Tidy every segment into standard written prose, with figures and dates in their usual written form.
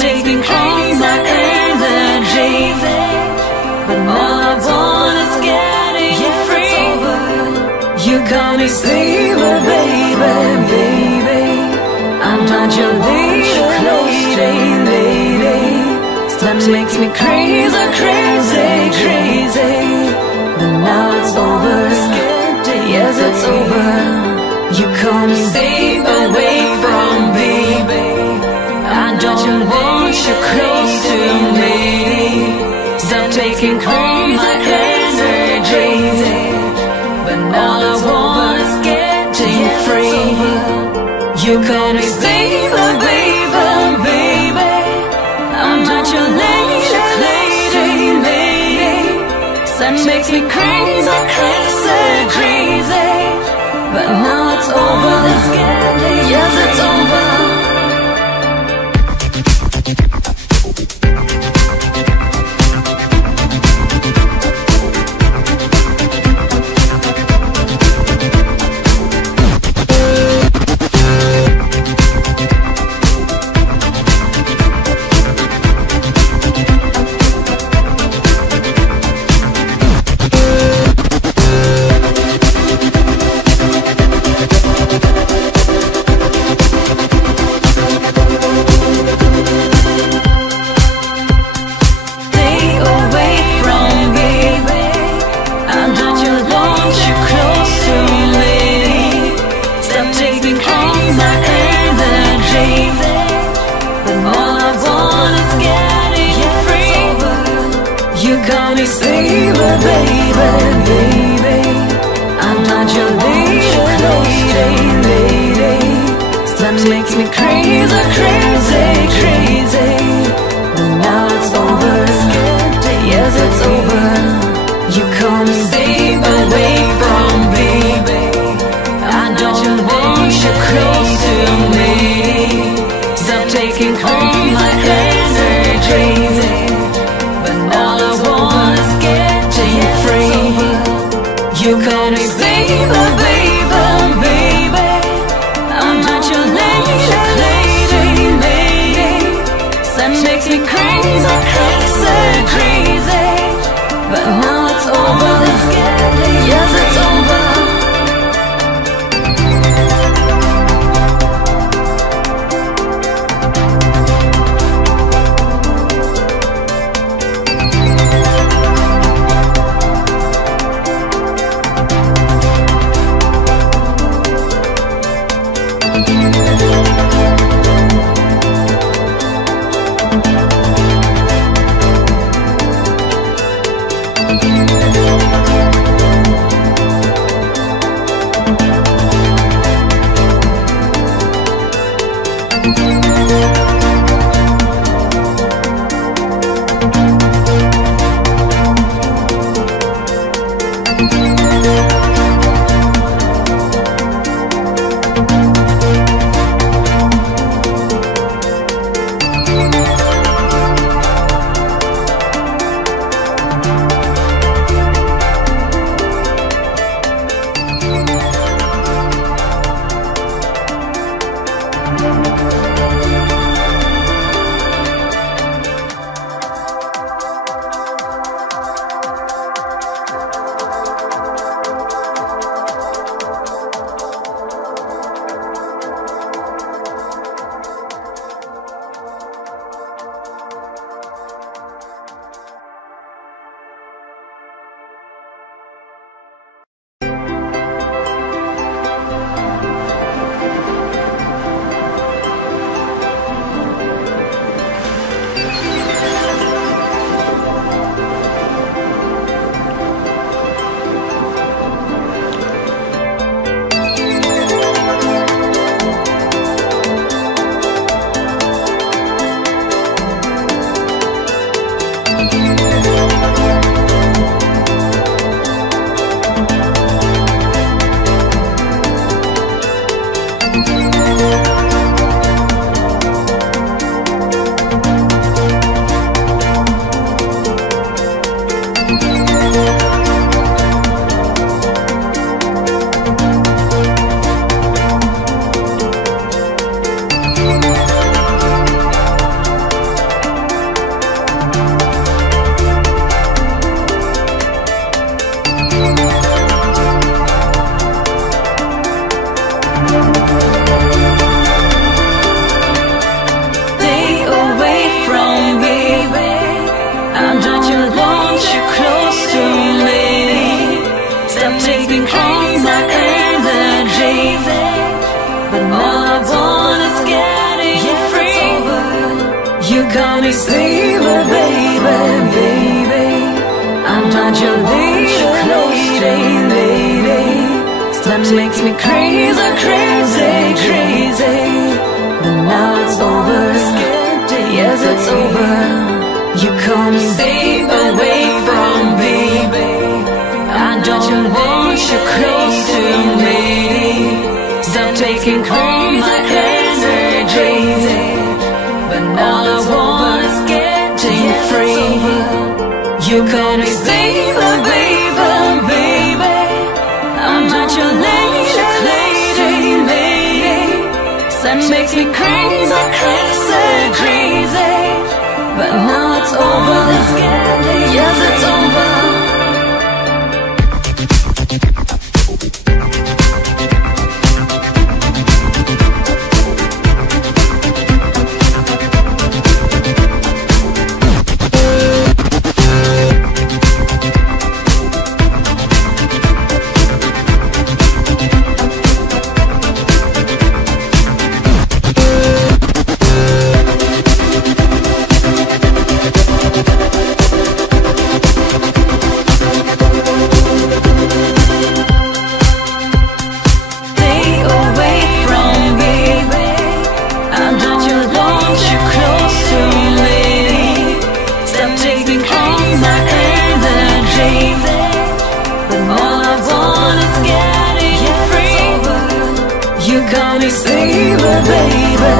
taking all my energy. But all I want is getting free. You call me sailor, baby, baby. I'm not your lady. That makes me crazy, crazy, crazy. But now it's over. Yes, it's over. You call me stay away from me. I don't want you close to me. Stop taking all my energy. But now I want is getting free. You call me stay away from me. I'm not your lady. That makes me crazy, crazy, crazy. But now it's over. Yes, it's over. Makes me crazy, crazy, crazy. But now it's over. Yes, it's over. You call me stay away from me. I don't want you close to me. Stop taking all my energy. But all I want is getting free. You call me stay away from me. I'm not your lady. That makes me crazy, crazy, crazy. But now it's over. Yes, it's over. energy. But all I want is getting you free. You call me sailor, baby, baby. I'm not your lady, lady. That makes me crazy, crazy, crazy. But now it's over. Yes, it's over. You call me stay away from baby. I don't want you close to me. Stop taking all my energy. But now I want is getting free. You call me stay away from baby. I'm not your lady, lady. That makes me crazy, crazy, crazy. But now it's over. Yes, it's over. Lady,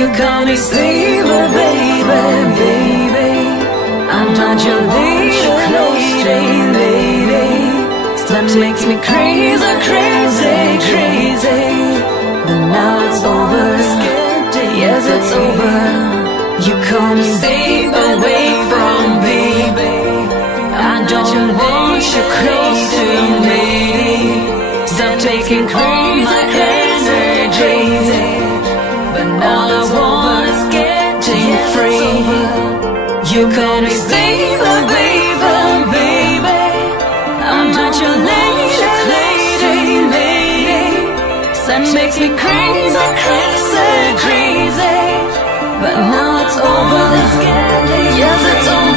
You call me sailor, baby, baby. I'm not your lady, lady. That makes me crazy, crazy, crazy. But now it's over. Yes, it's over. You call me stay away from me. I don't want you close to me. Stop taking all my energy. But now I want is getting free. You call me stay away from baby. I'm not your lady, lady. That makes me crazy, crazy, crazy. But now it's over. Yes, it's over.